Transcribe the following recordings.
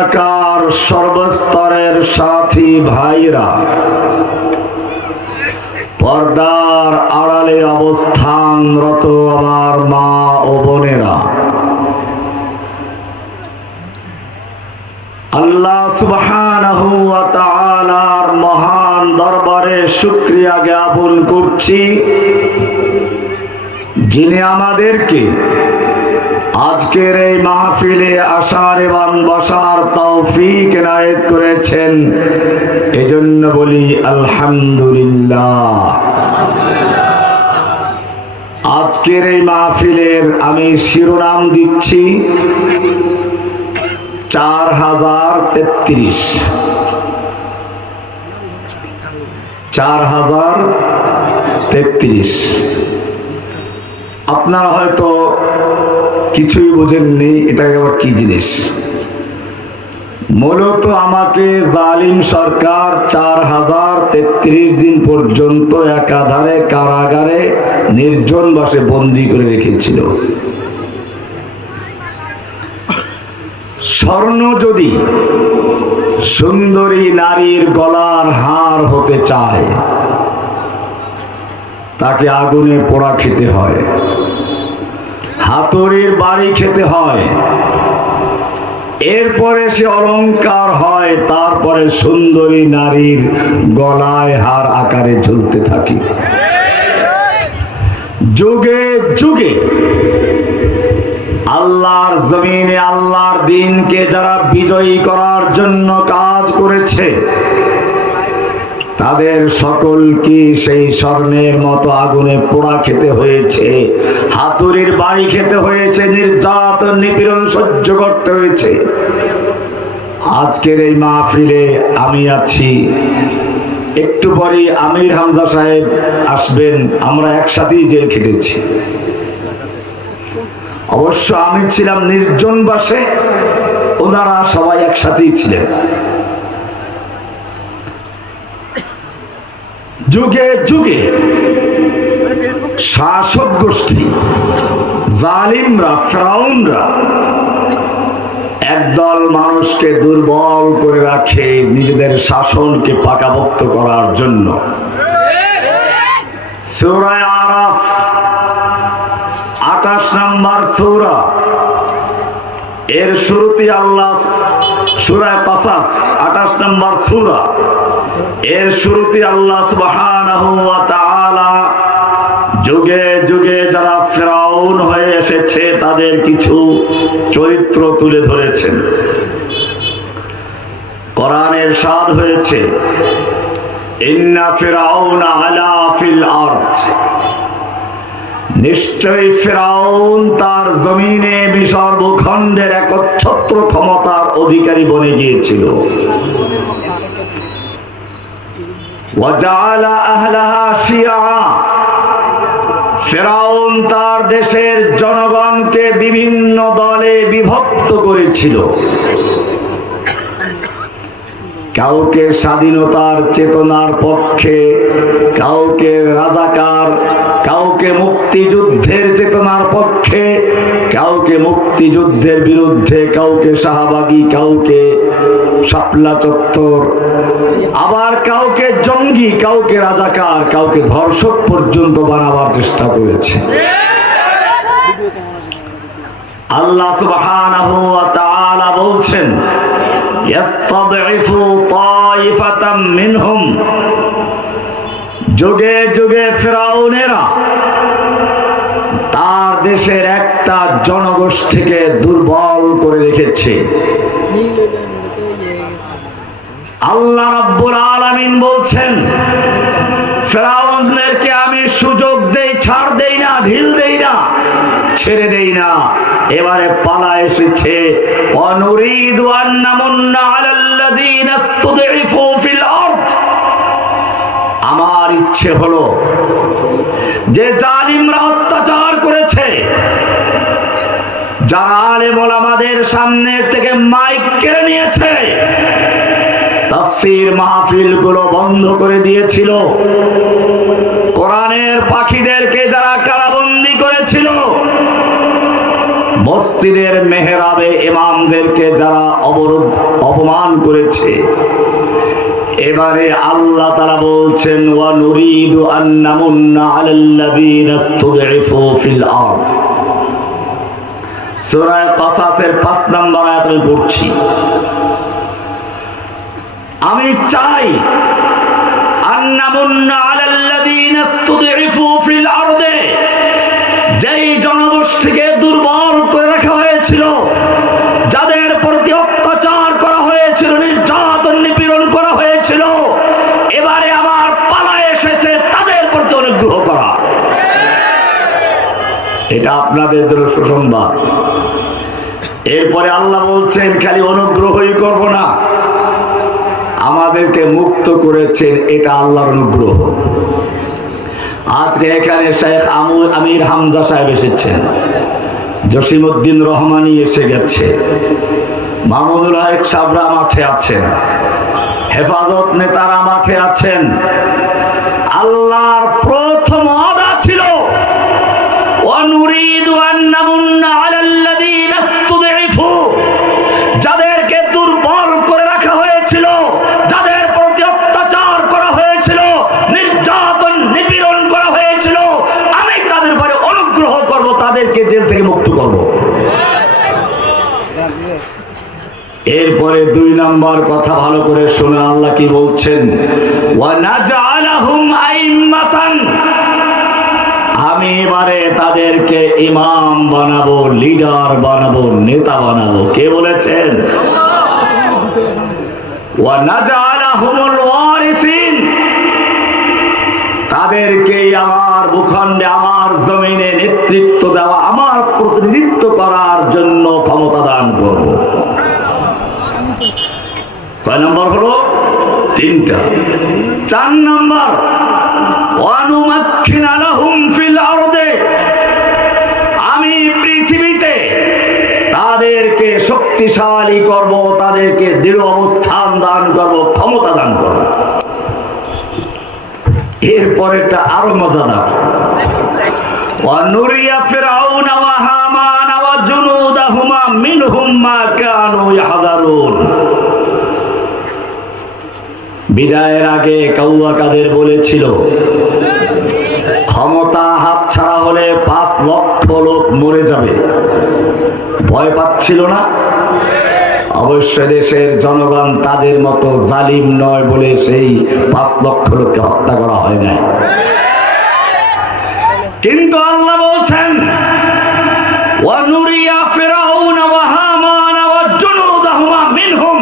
এলাকার সর্বস্তরের সাথী ভাইরা, পর্দার আড়ালে অবস্থানরত আমার মা ও বোনেরা, আল্লাহ সুবহানাহু ওয়া তাআলার মহান দরবারে শুকরিয়া জ্ঞাপন করছি, যিনি আমাদেরকে আজকের এই মাহফিলে আসার এবং বসার তৌফিক এনায়েত করেছেন। এজন্য বলি আলহামদুলিল্লাহ। আজকের এই মাহফিলের আমি শিরোনাম দিচ্ছি 4033। 4033 আপনারা হয়তো কিছুই বোঝেননি এটা আবার কি জিনিস। মূলত আমাকে জালিম সরকার 4033 দিন পর্যন্ত একাধারে কারাগারে নির্জন বাসে বন্দী করে রেখেছিল। স্বর্ণ যদি সুন্দরী নারীর গলার হার হতে চায়, তাকে আগুনে পোড়া খেতে হয়, হাতুড়ির বাড়ি খেতে হয়, এরপরে সে অলংকার হয়, তারপরে সুন্দরী নারীর গলায় হার আকারে ঝুলতে থাকে। যুগে যুগে আল্লাহর জমিনে আল্লাহর দ্বীনকে যারা বিজয়ী করার জন্য কাজ করেছে, তাদের সকলকে সেই স্বর্ণের মতো আগুনে পোড়া খেতে হয়েছে, হাতুড়ির বাড়ি খেতে হয়েছে, নির্যাতন নিপীড়ন সহ্য করতে হয়েছে। আজকের এই মাহফিলে আমি আছি, একটু পরে আমির হামজা সাহেব আসবেন, আমরা একসাথেই জেল খেটেছি। অবশ্য আমি ছিলাম নির্জন বাসে, ওনারা সবাই একসাথেই ছিলেন। যুগে যুগে শাসক গোষ্ঠী, জালিমরা, ফেরাউনরা একদল মানুষকে দুর্বল করে রাখে নিজেদের শাসনকে পাকাপোক্ত করার জন্য। সূরা আরাফ 28 নম্বর সূরা, এর শুরুতে আল্লাহ, সূরা কাসাস 28 নম্বর সূরা, এর শুরুতে আল্লাহ সুবহানাহু ওয়া তাআলা যুগে যুগে যারা ফেরাউন হয়ে এসেছে তাদের কিছু চরিত্র তুলে ধরেছেন। কোরআনের ইরশাদ হয়েছে, ইন্না ফিরাউনা আলা ফিল আরদ, নিশ্চয়ই ফেরাউন তার জমিনে মিশর ভূখণ্ডের একচ্ছত্র ক্ষমতার অধিকারী বনে গিয়েছিল। ওয়াজাআলা আহলাহা শিয়া, ফেরাউন তার দেশের জনগণকে বিভিন্ন দলে বিভক্ত করেছিল। কাউকে স্বাধীনতার চেতনার পক্ষে, কাউকে রাজাকার, কাউকে মুক্তিযুদ্ধের চেতনার পক্ষে, কাউকে মুক্তিযুদ্ধের বিরুদ্ধে, কাউকে শাহবাগী, কাউকে শাপলা চত্বর, আবার কাউকে জঙ্গি, কাউকে রাজাকার, কাউকে ধর্ষক পর্যন্ত বানাবার চেষ্টা করেছে। আল্লাহ সুবহানাহু ওয়া তাআলা বলছেন, ইয়াস্তাদঈফু তাইফাতাম মিনহুম, যুগে যুগে ফেরাউনেরা তার দেশের একটা জনগোষ্ঠীকে দুর্বল করে রেখেছে। আল্লাহ রাব্বুল আলামিন বলছেন, ফেরাউনদেরকে আমি সুযোগ দেই, ছাড় দেই না, ঢিল দেই না, ছেড়ে দেই না। এবারে পালা এসেছে, অনুরিদু আন নামুন্না আলাল্লাযীনা ইসতুদঈফু ফিল আরদ, আমার ইচ্ছে হলো যে জালিমরা অত্যাচার করেছে, যারা আলেম ওলামাদের সামনে থেকে মাইক কেড়ে নিয়েছে, তাফসীর মাহফিল গুলো বন্ধ করে দিয়েছিল, কোরআনের পাখিদেরকে যারা কারাবন্দী করেছিল, মসজিদের মেহরাবে ইমামদেরকে যারা অপমান করেছে, এবারে আল্লাহ তাআলা বলছেন ওয়া নুরিদু আন নামুন্না আলাল্লাযীনা ইসতুদঈফু ফিল আরদ। সূরা কাসাসের 5 নম্বর আয়াত আমি পড়ছি। আমি চাই আন নামুন্না আলাল্লাযীনা ইসতুদঈফু ফিল আরদ, যেই জনগোষ্ঠীকে দুর্বল করে রাখা হয়েছিল, যাদের প্রতি অত্যাচার করা হয়েছিল, নির্যাতন নিপীড়ন করা হয়েছিল, এবারে আমার পালা এসেছে তাদের প্রতি অনুগ্রহ করা। এটা আপনাদের জন্য সুসংবাদ। এরপরে আল্লাহ বলছেন খালি অনুগ্রহই করব না, আমাদেরকে মুক্ত করেছেন, এটা আল্লাহর অনুগ্রহ। আজকে এখানে শেখ আমির হামজা সাহেব এসেছেন, জসিমউদ্দিন রহমানি এসে গেছে, মাহমুদুল হক সাবরা মাঠে আছেন, হেফাজত নেতারা মাঠে আছেন। আল্লাহর প্রথম ওয়াদা ছিল ওয়া নুরিদু আন নামুন্না আলাল্লাযীনা ইসতুদঈফু, যাদেরকে দুর্বল করে রাখা হয়েছিল, যাদের প্রতি অত্যাচার করা হয়েছিল, নির্যাতন নিপীড়ন করা হয়েছিল, আমি তাদের উপরে অনুগ্রহ করব, তাদেরকে জেল থেকে মুক্ত করব। এরপরে 2 নম্বর কথা ভালো করে শুনে আল্লাহ কি বলছেন, ওয়া নাজআলাহুম আইম্মাতান, আমি এবারে তাদেরকে ইমাম বানাবো, লিডার বানাবো, নেতা বানাবো। কে বলেছেন? ওয়া নাজআলাহুমুল ওয়ারিসিন, তাদেরকে আমার ভূখণ্ডে, আমার জমিনে নেতৃত্ব দেওয়া, আমার প্রতিনিধিত্ব করার জন্য ক্ষমতা দান করব। কয় নম্বর হলো? 3টা। 4 নম্বর ওয়ানুমাক্খিনা লাহুম ফিল আরদে, আমি পৃথিবীতে তাদেরকে শক্তিশালী করব, তাদেরকে দৃঢ় অবস্থান দান করব, ক্ষমতা দান করব। এরপরেরটা আরো মজাদার, ওয়া নুরিয়া ফিরআউনা ওয়া হামানা ওয়া জুনুদাহুমা মিনহুম মা কানু ইয়াহযারুন। বিদায়ের আগে কাউয়া কাদের বলেছিল ক্ষমতা হাতছাড়া হলে 5 লক্ষ লোক মরে যাবে, ভয় পাচ্ছিল না? অবশ্য দেশের জনগণ তাদের মতো জালিম নয় বলে সেই 5 লক্ষ লোককে হত্যা করা হয় না। কিন্তু আল্লাহ বলছেন ওয়া নুরিয়া ফিরআউনা ওয়া হামানা ওয়া জুনুদাহুমা মিনহুম,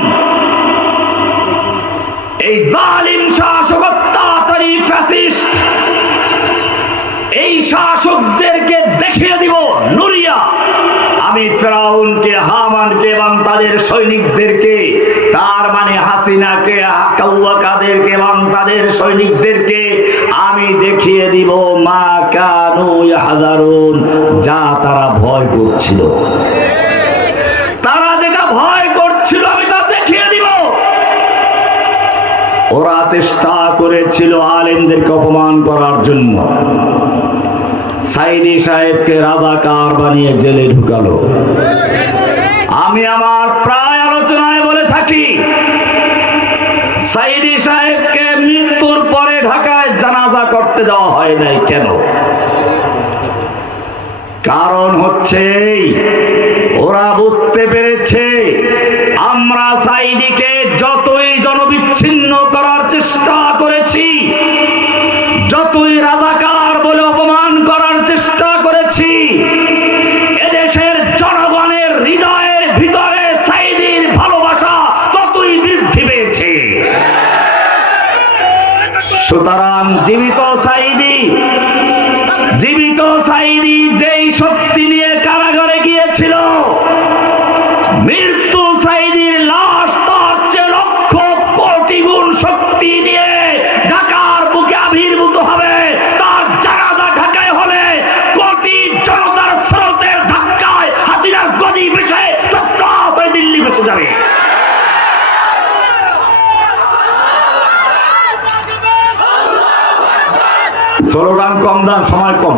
এই জালিম শাসক, অত্যাচারী ফ্যাসিস্ট, এই শাসকদেরকে দেখিয়ে দিব, নুরিয়া, আমি ফিরআউনকে, হামানকে এবং তাদের সৈনিকদেরকে, তার মানে হাসিনাকে, কাউয়া কাদেরকে এবং তাদের সৈনিকদেরকে আমি দেখিয়ে দিব মা কানু ইয়াহযারুন, যা তারা ভয় করছিল, তারা যেটা ভয় করছিল আমি তা দেখিয়ে দিব। ওরা চেষ্টা করেছিল আলেমদেরকে অপমান করার জন্য, সাইদি সাহেবকে রাজাকার বানিয়ে জেলে ঢুকালো। আমি আমার প্রায় আলোচনায় বলে থাকি, সাইদি সাহেবকে মৃত্যুর পরে ঢাকায় জানাজা করতে দেওয়া হয় নাই। কেন? কারণ হচ্ছে ওরা বুঝতে পেরেছে আমরা সাইদিকে যতই জনবিচ্ছিন্ন করার চেষ্টা করেছি, যতই রাজাকার বলে অপমান করার চেষ্টা করেছি, এদেশের জনগণের হৃদয়ের ভিতরে সাইদির ভালোবাসা ততই বৃদ্ধি পেয়েছে। সুতরাং জীবিত সাইদি যেই শক্তি নিয়ে কারাগারে গিয়েছিল, মৃত্যু সাইদির লাশ তার চেয়ে লক্ষ কোটি গুণ শক্তি নিয়ে ঢাকার বুকে আবির্ভূত হবে। তার জানাজা ঢাকায় হলে কোটি জনতার স্রোতের ধাক্কায় হাসিনার গদি বেঁচে তসতস হয়ে দিল্লি বেঁচে যাবে। স্লোগান কম দেন, সময় কম।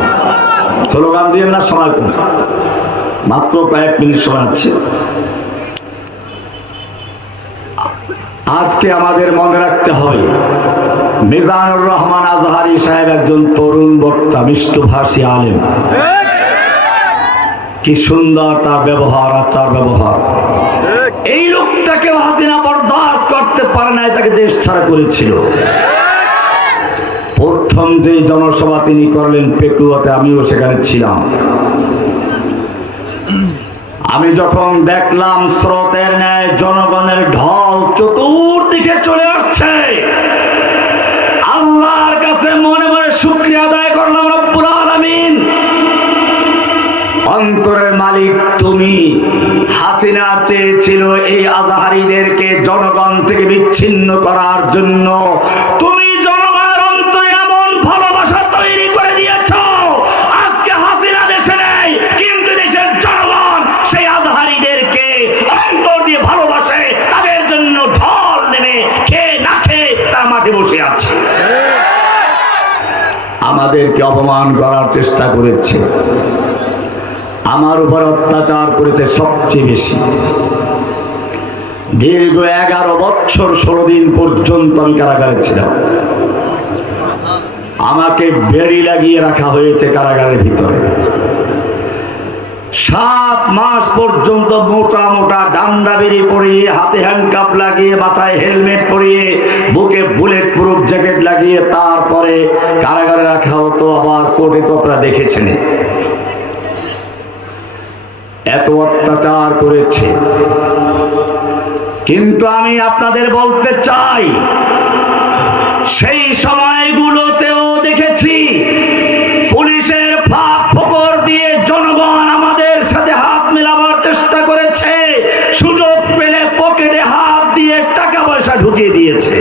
স্লোগান দিয়ে না, সময় কম। মাত্র কয়েক মিনিট সময় আছে। আজকে আমাদের মনে রাখতে হবে মিজানুর রহমান আজহারী সাহেব একজন তরুণ বক্তা, মিষ্টভাষী আলেম। কি সুন্দর তার ব্যবহার, আচার ব্যবহার। এই লোকটাকে হাসিনা বরদাস্ত করতে পারে নাই, তাকে দেশ ছাড়া করেছিল। প্রথম যে জনসভা তিনি করলেন পেকুয়াতে, আমিও সেখানে ছিলাম। আমি যখন দেখলাম স্রোতের ন্যায় জনগণের ঢল চতুর্দিকে চলে আসছে, আল্লাহর কাছে মনে মনে শুকরিয়া আদায় করলাম, রব্বুল আলামিন, অন্তরের মালিক তুমি। হাসিনা চেয়েছিল এই আজহারীদেরকে জনগণ থেকে বিচ্ছিন্ন করার জন্য, তুমি জনগণের অন্তরে এমন ভালোবাসা তৈরি করে দিয়েছ, আজকে হাসিনা দেশে নেই, কিন্তু দেশের জনগণ সেই আজহারীদেরকে অন্তর দিয়ে ভালোবাসে, তাদের জন্য ঢল নেমে খেয়ে না খেয়ে তার মাঝে বসে আছে। আমাদেরকে অপমান করার চেষ্টা করেছে, আমার উপর অত্যাচার করেছে সবচেয়ে বেশি। দীর্ঘ 11 বছর 16 দিন পর্যন্ত আমি কারাগারে ছিলাম। আমাকে বেড়ি লাগিয়ে রাখা হয়েছে কারাগারের ভিতরে। 7 মাস পর্যন্ত মোটা মোটা ডান্ডা বেরি পরিয়ে, হাতে হ্যান্ডকাপ লাগিয়ে, মাথায় হেলমেট পরিয়ে, বুকে বুলেট প্রুফ জ্যাকেট লাগিয়ে তারপরে কারাগারে রাখা হতো। আবার কোর্টে তো আপনারা দেখেছেন এত অত্যাচার করেছে। কিন্তু আমি আপনাদের বলতে চাই, সেই সময়গুলোতেও দেখেছি পুলিশের ফাঁক ফোকর দিয়ে জনগণ আমাদের সাথে হাত মেলাবার চেষ্টা করেছে, সুযোগ পেলে পকেটে হাত দিয়ে টাকা পয়সা ঢুকিয়ে দিয়েছে,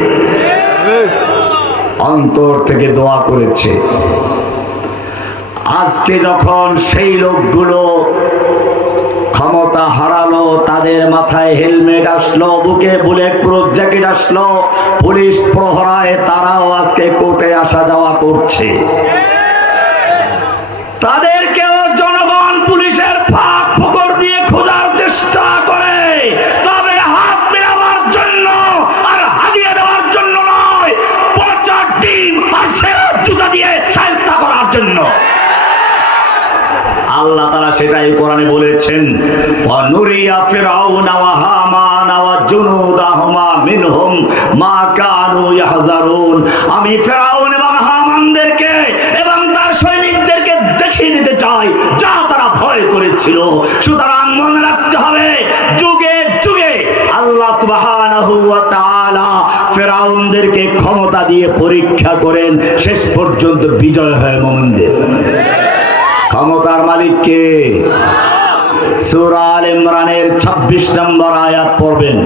অন্তর থেকে দোয়া করেছে। আজকে যখন সেই লোকগুলো ক্ষমতা হারালো, তাদের মাথায় হেলমেট আসলো, বুকে বুলেট প্রুফ জ্যাকেট আসলো, পুলিশ প্রহরায় তারাও আজকে কোর্টে আসা যাওয়া করছে। তাদেরকেও জনগণ পুলিশের ফাঁক ফোকর দিয়ে খোঁজার চেষ্টা করে, তবে হাত মেলাবার জন্য আর হাদিয়া দেওয়ার জন্য নয়, পচা ডিম আর সেরা জুতা দিয়ে শায়েস্তা করার জন্য। আল্লাহ তাআলা সেটাই কোরআনে বলেছেন, ওয়া নুরিয়া ফিরআউনা ওয়া হামানা ওয়া জুনুদাহুমা মিনহুম মা কানু ইয়াহজারুন। আমি ফিরআউন এবং হামানদেরকে এবং তার সৈনিকদেরকে দেখিয়ে দিতে চাই যা তারা ভয় করেছিল। সুতরাং মনে রাখতে হবে, যুগে যুগে আল্লাহ সুবহানাহু ওয়া তাআলা ফিরআউনদেরকে ক্ষমতা দিয়ে পরীক্ষা করেন, শেষ পর্যন্ত বিজয় হয় মুমিনদের। ক্ষমতার মালিক কে? সূরা আল ইমরানের 26 নম্বর আয়াত পড়বেন।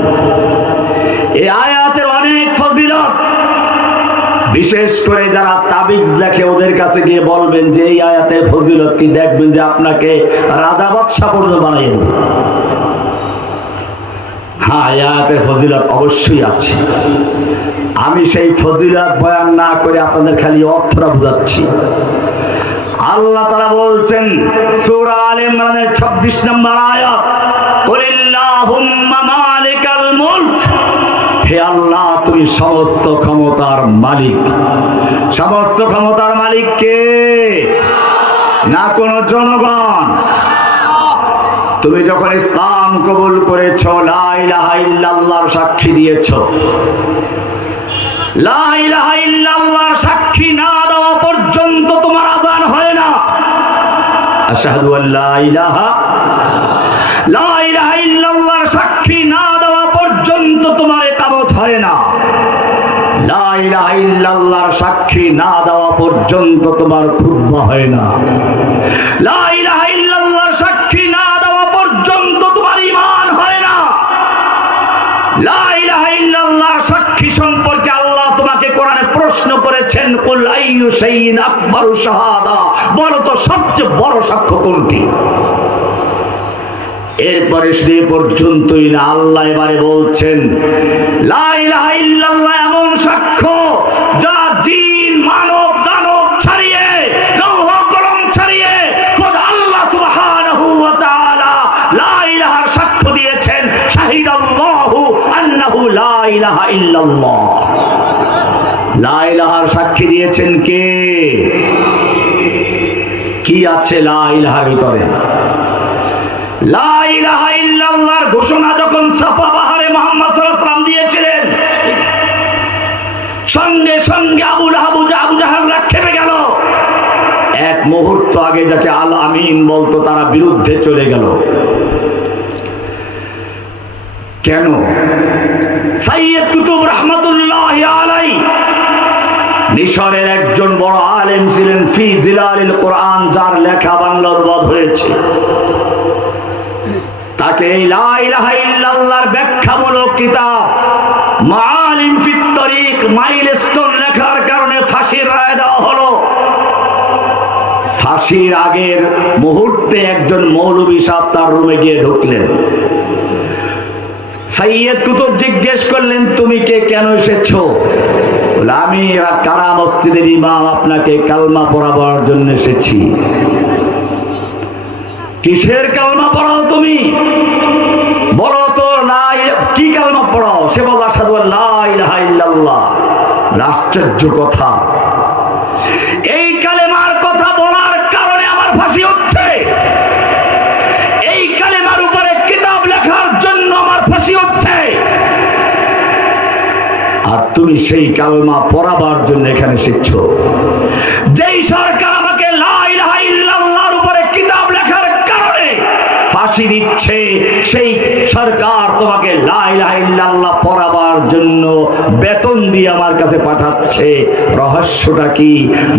এই আয়াতের অনেক ফজিলত, বিশেষ করে যারা তাবিজ লেখে ওদের কাছে গিয়ে বলবেন যে এই আয়াতের ফজিলত কি, দেখবেন যে আপনাকে রাজা বাদশা পর্যন্ত বানিয়ে দেবে। হ্যাঁ, আয়াতের ফজিলত অবশ্যই আছে। আমি সেই ফজিলত বয়ান না করে আপনাদের খালি অর্থটা বুঝাচ্ছি। আল্লাহ তাআলা বলছেন সূরা আল ইমরানের 26 নম্বর আয়াত, কুলিল্লাহুম্মা মালিকাল মুলক, হে আল্লাহ তুমি সমস্ত ক্ষমতার মালিক। সমস্ত ক্ষমতার মালিক কে? না কোন জনগণ। তুমি যখন ইসলাম কবুল করেছো, লা ইলাহা ইল্লাল্লাহর সাক্ষী দিয়েছো, লা ইলাহা ইল্লাল্লাহর সাক্ষী না দেওয়া পর্যন্ত তোমার আযান হয় না। আশহাদু আল্লা ইলাহা ইল্লাল্লাহর সাক্ষী না দেওয়া পর্যন্ত তোমার ইকামত হয় না। লা ইলাহা ইল্লাল্লাহর সাক্ষী না দেওয়া পর্যন্ত তোমার খুতবা হয় না। লা ইলাহা ইল্লাল্লাহর সাক্ষী না দেওয়া পর্যন্ত তোমার ঈমান হয় না। লা ইলাহা ইল্লাল্লাহর সাক্ষী সম্পর্কে আল্লাহ তোমাকে কোরআনে প্রশ্ন করেছেন, কুল আইয়ু শাইইন আকবারু শাহাদা, বলো তো সবচেয়ে বড় সাক্ষ্য কোনটি? এরপরে সে পর্যন্তই না, আল্লাহ এবারে বলছেন লা ইলাহা ইল্লাল্লাহ এমন সাক্ষ্য যা জিন মানব দানব ছাড়িয়ে, লৌহ কলম ছাড়িয়ে খোদ আল্লাহ সুবহানাহু ওয়া তাআলা ইলাহা ইল্লাল্লাহ। লা ইলাহার সাক্ষী দিয়েছেন কে? কি আছে লা ইলাহার ভিতরে? লা ইলাহা ইল্লাল্লাহর ঘোষণা যখন সাফা পাহাড়ে মুহাম্মদ সাল্লাল্লাহু আলাইহি ওয়াসাল্লাম দিয়েছিলেন, সঙ্গে সঙ্গে আবু জাহালরা খেপে গেল। এক মুহূর্ত আগে যাকে আল আমিন বলতো তারা বিরুদ্ধে চলে গেল। কেন? সাইয়্যিদ কুতুব রাহমাতুল্লাহি আলাইহি মিশরের একজন বড় আলেম ছিলেন, ফি জিলালিল কোরআন, যার লেখা বাংলার অনুবাদ হয়েছে। তাকে এই লা ইলাহা ইল্লাল্লাহর ব্যাখ্যামূলক কিতাব মাআলিম ফিত তরিক, মাইলস্টোন লেখার কারণে ফাঁসির রায় দেওয়া হলো। ফাঁসির আগের মুহূর্তে একজন মৌলভী সাহেব তার রুমে গিয়ে ঢুকলেন। সাইয়্যিদ কুতুব জিজ্ঞেস করলেন, তুমি কে, কেন এসেছো? আমি কারা মসজিদের ইমাম, আপনাকে কালমা পড়াবার জন্য এসেছি। কিসের কালমা পড়াও তুমি? বলো তো কি কালমা পড়াও? সে বল আশহাদু আল্লা ইলাহা ইল্লাল্লাহ। আশ্চর্য কথা, এই কালেমার কথা বলার কারণে আমার ফাঁসি হচ্ছে, এই কালেমার উপরে কিতাব লেখার জন্য আমার ফাঁসি হচ্ছে, আর তুমি সেই কালমা পড়াবার জন্য এখানে এসেছো। যেই সরকার আমাকে লা ইলাহা ইল্লাল্লাহর উপরে কিতাব লেখার কারণে ফাঁসি দিচ্ছে, সেই সরকার তোমাকে লা ইলাহা ইল্লাল্লাহ পড়াবার জন্য বেতন দিয়ে আমার কাছে পাঠাচ্ছে। রহস্যটা কি?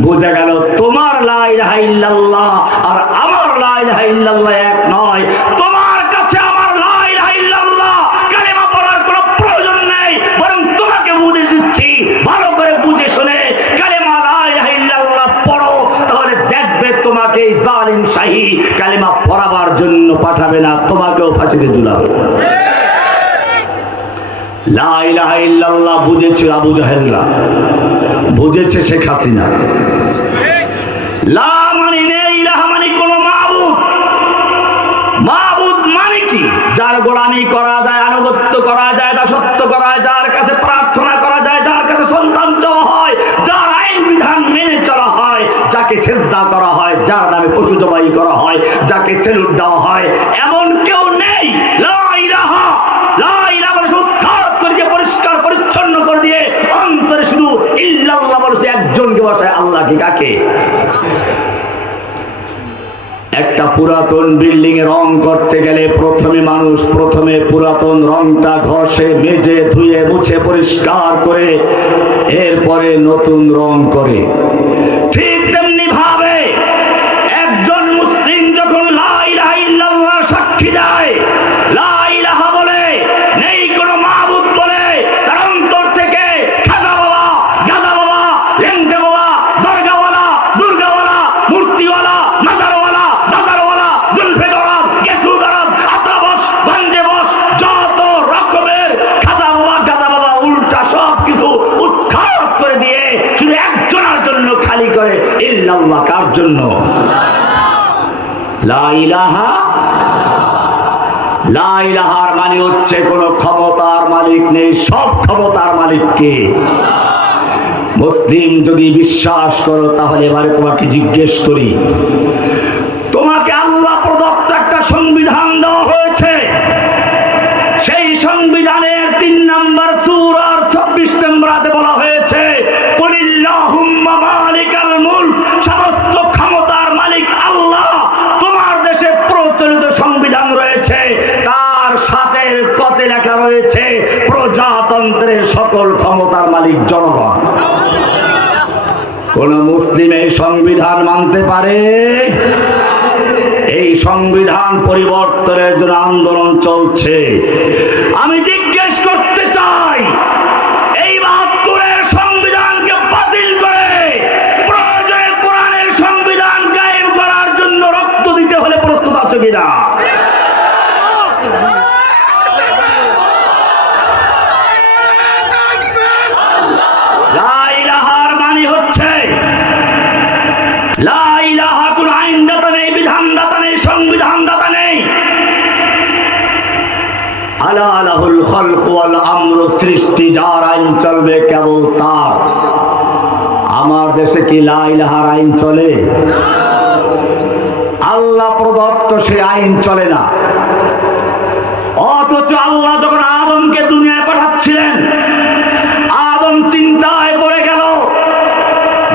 বোঝা গেল তোমার লা ইলাহা ইল্লাল্লাহ আর আমার লা ইলাহা ইল্লাল্লাহ এক নয়। তোমার কাছে আমার লা ইলাহা ইল্লাল্লাহ কালেমা পড়ার কোনো প্রয়োজন নেই, বরং তোমাকে বুঝে দিচ্ছি, ভালো করে বুঝে শুনে কালেমা লা ইলাহা ইল্লাল্লাহ পড়ো, তাহলে দেখবে তোমাকে এই জালিম শাহী কালেমা পড়াবার জন্য পাঠাবে না, তোমাকেও ফাঁসিতে ঝুলাবে। লা ইলাহা ইল্লাল্লাহ বুঝেছে আবু জাহেলরা, বুঝেছে শেখ হাসিনা। লা মানে নেই, ইলাহা মানে কোন মাবুদ। মাবুদ মানে কি? যার গোলামি করা যায়, আনুগত্য করা যায়, দাসত্ব করা যায়, যার কাছে প্রার্থনা করা যায়, যার কাছে সন্তান চাওয়া হয়, যার আইন বিধান মেনে চলা হয়, যাকে সিজদা করা হয়, যার নামে পশু জবাই করা হয়, যাকে সেলুট দেওয়া হয়, এমন কেউ নেই। লা ইলাহা, লা ইলাহা বলে উৎখাত করে দিয়ে পরিষ্কার পরিচ্ছন্ন করে দিয়ে অন্তরে শুধু ইল্লাল্লাহ বলে একজনকে বসায়। আল্লাহ কি? কাকে? একটা পুরাতন বিল্ডিং এ রং করতে গেলে প্রথমে পুরাতন রংটা ঘষে মেজে ধুয়ে মুছে পরিষ্কার করে এরপরে নতুন রং করে। ঠিক তেমনি ভাবে একজন মুসলিম যখন লা ইলাহা ইল্লাল্লাহ সাক্ষী দেয়, লা ইলাহা বলে, নেই কোনো মাবুদ বলে, তার অন্তর থেকে খাজা বাবা, গাজা বাবা, লেংটে বাবা, দরগাওয়ালা, দুর্গাওয়ালা, মূর্তিওয়ালা, মাজারওয়ালা, বাজারওয়ালা, জুলফে দরাজ, গেসু দরাজ, আতাবস, ভাঞ্জে বস, যত রকমের খাজা বাবা, গাজা বাবা, উল্টা সব কিছু উৎখাত করে দিয়ে শুধু একজনের জন্য খালি করে ইল্লাল্লাহ। কার জন্য? লা ইলাহা। লা ইলাহার মানে হচ্ছে কোন ক্ষমতার মালিক নেই, সব ক্ষমতার মালিক কে? মুসলিম যদি বিশ্বাস করো, তাহলে এবারে তোমাকে জিজ্ঞেস করি, তোমাকে আল্লাহ প্রদত্ত একটা সংবিধান দেওয়া হয়েছে, সেই সংবিধানের 3 নম্বর সূরার 26 নম্বর আয়াতে বলা হয়েছে, কুলিল্লাহুম্মা মালিকাল মুলক, সমস্ত ক্ষমতার মালিক আল্লাহ। তোমার দেশে প্রচলিত সংবিধান রয়েছে, তার সাথে কতে লেখা রয়েছে প্রজাতন্ত্রের সকল ক্ষমতার মালিক জনগণ। কোন মুসলিম এই সংবিধান মানতে পারে? এই সংবিধান পরিবর্তনের জন্য আন্দোলন চলছে। আমি জিজ্ঞেস করতে চাই, এই ৭২-এর সংবিধানকে বাতিল করে প্রয়োজনে কোরআনের সংবিধান কায়েম করার জন্য রক্ত দিতে হলে প্রস্তুত আছো কিনা? লা ইলাহার মানে হচ্ছে লা ইলাহা, কোন আইনদাতা নেই, বিধানদাতা নেই, সংবিধানদাতা নেই। আলা লাহুল খালকু ওয়াল আমরু, সৃষ্টি যার, আইন চলবে কেবল তার। আমার দেশে কি লা ইলাহার আইন চলে? আল্লাহ প্রদত্ত সেই আইন চলে না। অথচ আল্লাহ যখন আদমকে দুনিয়ায় পাঠাচ্ছিলেন, আদম চিন্তায় পড়ে গেল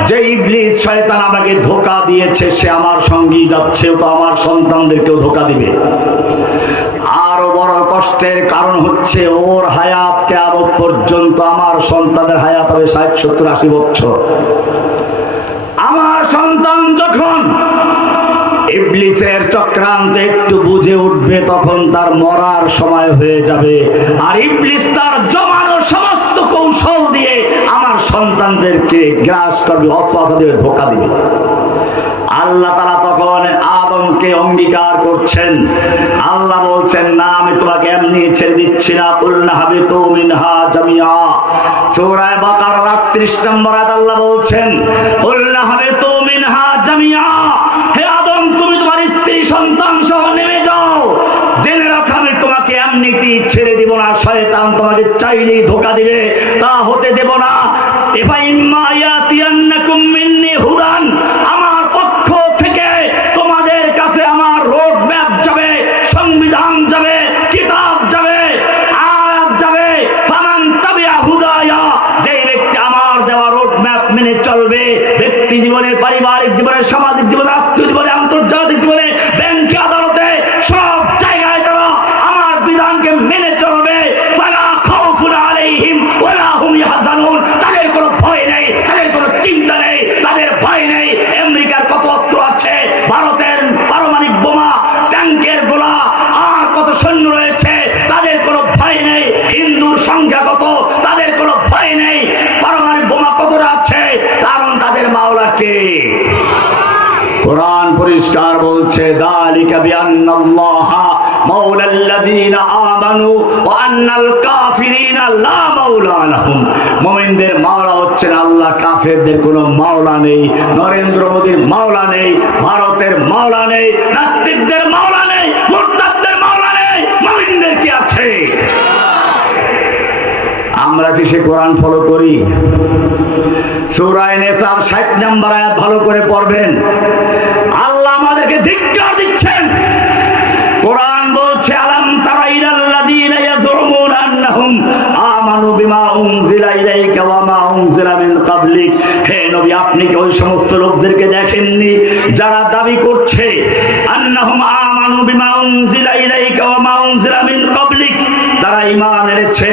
যে ইবলিস শয়তান আমাকে ধোঁকা দিয়েছে, সে আমার সঙ্গী যাচ্ছে, তো আমার সন্তানদেরকেও ধোঁকা দিবে। আরো বড় কষ্টের কারণ হচ্ছে ওর হায়াত কিয়ামত পর্যন্ত, আমার সন্তানের হায়াত হবে 60, 70, 80 বছর। আমার সন্তান যখন ইবলিসের চক্রান্তে একটু বুঝে উঠবে, তখন তার মরার সময় হয়ে যাবে। আর ইবলিস তার জমানো সমস্ত কৌশল দিয়ে আমার সন্তানদেরকে গ্রাস করবে, অস্ত্র দিয়ে ধোঁকা দিবে। আল্লাহ তাআলা তখন আদমকে অঙ্গীকার করছেন। আল্লাহ বলছেন, না, আমি তোমাকে এমনি ছেড়ে দিচ্ছি না। কুলনা হাবিতু মিনহা জামিআ, সূরা বাকারার 38 নম্বর আয়াত আল্লাহ বলছেন, কুলনা হাবিতু মিনহা জামিআ, হে আদম, তুমি তোমার স্ত্রী সন্তান সহ নেমে যাও। জেনে রাখো, আমি তোমাকে এমনিতেই ছেড়ে দিব না। শয়তান তোমাকে চাইলেই ধোঁকা দিবে, তা হতে দেব না। ইফা ইম্মা ইয়াতিয়ান্নাকুম মিন্নি হুদান, আমার পক্ষ থেকে তোমাদের কাছে আমার রোড ম্যাপ যাবে, সংবিধান যাবে, কিতাব যাবে, আয়াত যাবে। ফামান তাবিআ হুদায়া, যে ব্যক্তি আমার দেওয়া রোড ম্যাপ মেনে চলবে, ব্যক্তি জীবনে, পারিবারিক জীবনে, সামাজিক জীবনে, রাষ্ট্রীয় জীবনে, আন্তর্জাতিক জীবনে, ব্যাংকে, আদালতে, সব জায়গায় যারা আমার বিধানকে মেনে চলবে, ফালা খাউফুন আলাইহিম ওয়ালা হুম ইয়াহজানুন, তাদের কোনো ভয় নেই, তাদের কোনো চিন্তা নেই, তাদের ভয় নেই। আমেরিকার কত অস্ত্র আছে, ভারতের পারমাণবিক বোমা, ট্যাঙ্কের গোলা, আর কত সৈন্য রয়েছে, তাদের কোনো ভয় নেই। হিন্দুর সংখ্যা কত, তাদের কোনো ভয় নেই। পারমাণবিক বোমা কতটা আছে, কারণ তাদের মাওলা কে? কোরআন পরিষ্কার বলছে, যালিকা বিআন্নাল্লাহা মাওলাল্লাযীনা আমানু ওয়া আন্নাল কাফিরিনা লা মাওলা লাহুম। মুমিনদের মাওলা হচ্ছেন আল্লাহ, কাফেরদের কোনো মাওলা নেই। নরেন্দ্র মোদির মাওলা নেই, ভারতের মাওলা নেই, নাস্তিকদের মাওলা নেই, মুরতাদদের মাওলা নেই। মুমিনদের কি আছে? আমরা কি সে কোরআন ফলো করি? সূরা নিসা 60 নম্বর আয়াত ভালো করে পড়বেন। আল্লাহ আমাদেরকে ধিক্কার দিচ্ছেন। কোরআন বলছে, আলাম তারা ইলাল্লাযীনা ইয়াযুমুনা আন্নাহুম আমানু বিমা উনজিলা ইলাইকা ওয়া মা উনজিলা মিন ক্বাবলিক। হে নবী, আপনি কি ওই সমস্ত লোকদেরকে দেখেননি যারা দাবি করছে আন্নাহুম আমানু বিমা উনজিলা ইলাইকা ওয়া মা উনজিলা মিন ক্বাবলিক, তারা ঈমান এনেছে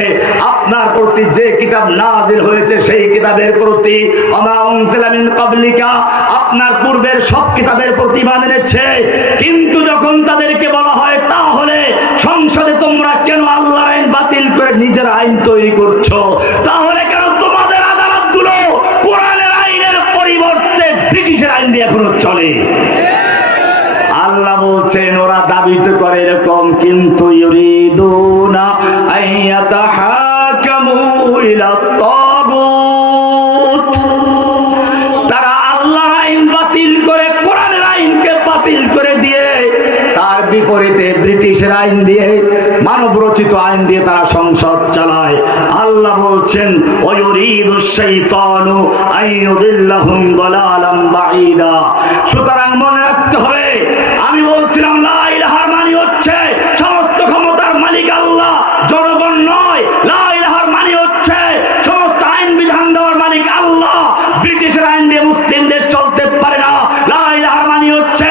আপনার প্রতি যে কিতাব নাযিল হয়েছে সেই কিতাবের প্রতি, ওয়া মা উনজিলা মিন ক্বাবলিকা, আপনার পূর্বের সব কিতাবের প্রতি ঈমান এনেছে। কিন্তু যখন তাদেরকে বলা হয়, তাহলে সংসদে তোমরা কেন আল্লাহর আইন বাতিল করে নিজের আইন তৈরি করছো? তাহলে কেন তোমাদের আদালতগুলো কোরআনের আইনের পরিবর্তে ব্রিটিশের আইন দিয়ে এখনো চলে? আল্লাহ বলছেন, ওরা দাবি তো করে এরকম, কিন্তু ইউরিদুনা আইয়াতাহাকামু ইলা তাগুত, তারা আল্লাহর আইন বাতিল করে কোরআনের আইনকে বাতিল করে দিয়ে তার বিপরীতে ব্রিটিশের আইন দিয়ে, মানব রচিত আইন দিয়ে তারা সংসদ চালায়। আল্লাহ বলছেন, ওয়ায়ুরিদুশ শাইতানু আইয়ুদিল্লাহুম দালালাম বাঈদা। সুতরাং মনে রাখতে হবে, আমি বলছিলাম লা ইলাহার মানে হচ্ছে সমস্ত ক্ষমতার মালিক আল্লাহ, জনগণ নয়। লা ইলাহার মানে হচ্ছে সমস্ত আইন বিধান দেওয়ার মালিক আল্লাহ। ব্রিটিশের আইন দিয়ে মুসলিম দেশ চলতে পারে না। লা ইলাহার মানে হচ্ছে